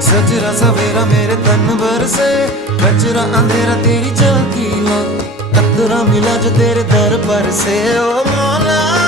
सजरा सवेरा मेरे तन भर से, कचरा अंधेरा तेरी झांकी ला, कतरा मिला जो तेरे दर पर से। ओ मौला